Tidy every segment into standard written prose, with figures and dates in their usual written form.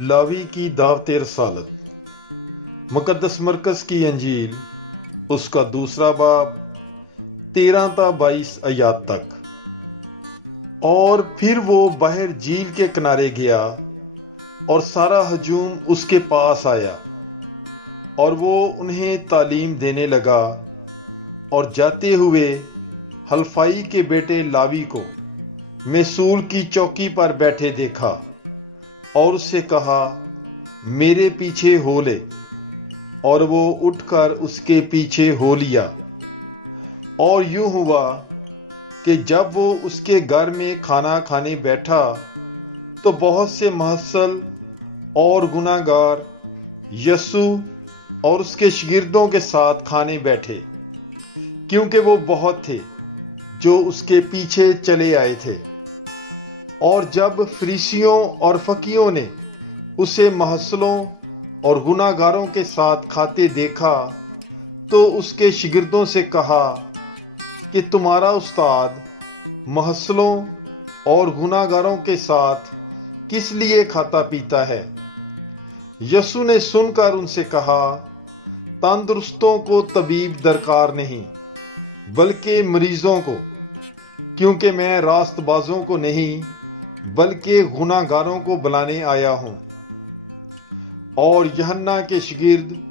लावी की दावत रसालत मुकद्दस मरकज़ की अंजील उसका दूसरा बाब 13 ता 22 आयात तक। और फिर वो बाहर झील के किनारे गया और सारा हजूम उसके पास आया और वो उन्हें तालीम देने लगा। और जाते हुए हल्फाई के बेटे लावी को मैसूल की चौकी पर बैठे देखा और उससे कहा, मेरे पीछे हो ले। और वो उठकर उसके पीछे हो लिया। और यूं हुआ कि जब वो उसके घर में खाना खाने बैठा तो बहुत से महसल और गुनाहगार यीशु और उसके शागिर्दों के साथ खाने बैठे, क्योंकि वो बहुत थे जो उसके पीछे चले आए थे। और जब फरीसियों और फकीहों ने उसे महसलों और गुनाहगारों के साथ खाते देखा तो उसके शागिर्दों से कहा कि तुम्हारा उस्ताद महसलों और गुनाहगारों के साथ किस लिए खाता पीता है? यीशु ने सुनकर उनसे कहा, तंदुरुस्तों को तबीब दरकार नहीं बल्कि मरीजों को, क्योंकि मैं रास्तबाजों को नहीं बल्कि गुनाहगारों को बुलाने आया हूं। और यूहन्ना के शागिर्द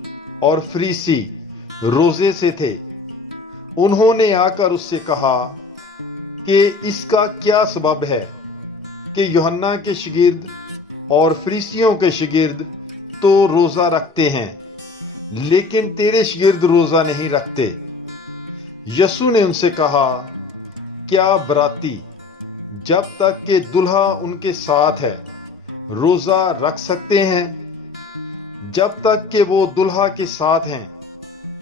और फरीसी रोजे से थे। उन्होंने आकर उससे कहा कि इसका क्या सबब है कि यूहन्ना के शागिर्द और फरीसियों के शागिर्द तो रोजा रखते हैं लेकिन तेरे शागिर्द रोजा नहीं रखते। यीशु ने उनसे कहा, क्या बराती जब तक कि दुल्हा उनके साथ है रोजा रख सकते हैं? जब तक कि वो दुल्हा के साथ हैं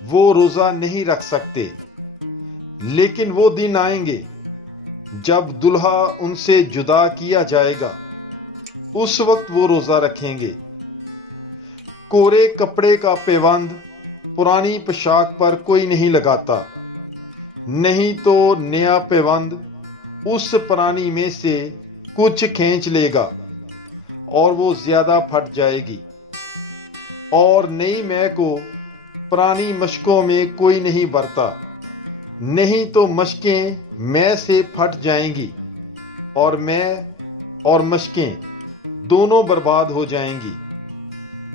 वो रोजा नहीं रख सकते। लेकिन वो दिन आएंगे जब दुल्हा उनसे जुदा किया जाएगा, उस वक्त वो रोजा रखेंगे। कोरे कपड़े का पैबंद पुरानी पोशाक पर कोई नहीं लगाता, नहीं तो नया पैबंद उस पुरानी में से कुछ खींच लेगा और वो ज्यादा फट जाएगी। और नई मै को पुरानी मशकों में कोई नहीं भरता, नहीं तो मशकें मै से फट जाएंगी और मै और मशकें दोनों बर्बाद हो जाएंगी।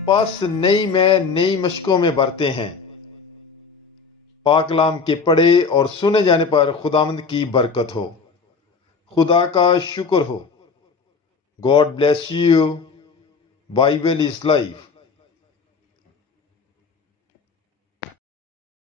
बस नई मै नई मशकों में भरते हैं। पाक कलाम के पढ़े और सुने जाने पर खुदावंद की बरकत हो। खुदा का शुक्र हो। God bless you. Bible is life.